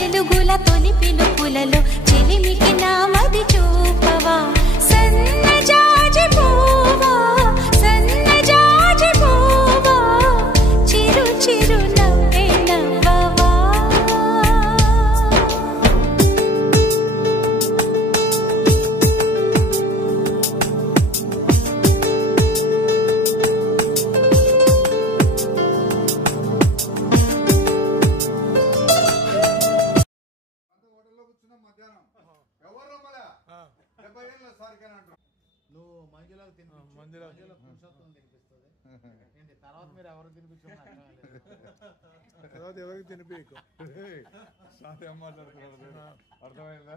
వెలుగుల తొలి పిలుపులలో చెలిమికి నామది చూపవా సన్నజాజి పూవా సన్నజాజి పూవా చిరు చిరు నవ్వే నవ్వవా నువ్వు మంజులకు పురుషోత్తం తినిపిస్తుంది తర్వాత మీరు ఎవరు తినిపించుకున్నారు తర్వాత ఎవరికి తినిపించకు మాట్లాడుతున్నాడు అర్థమైందా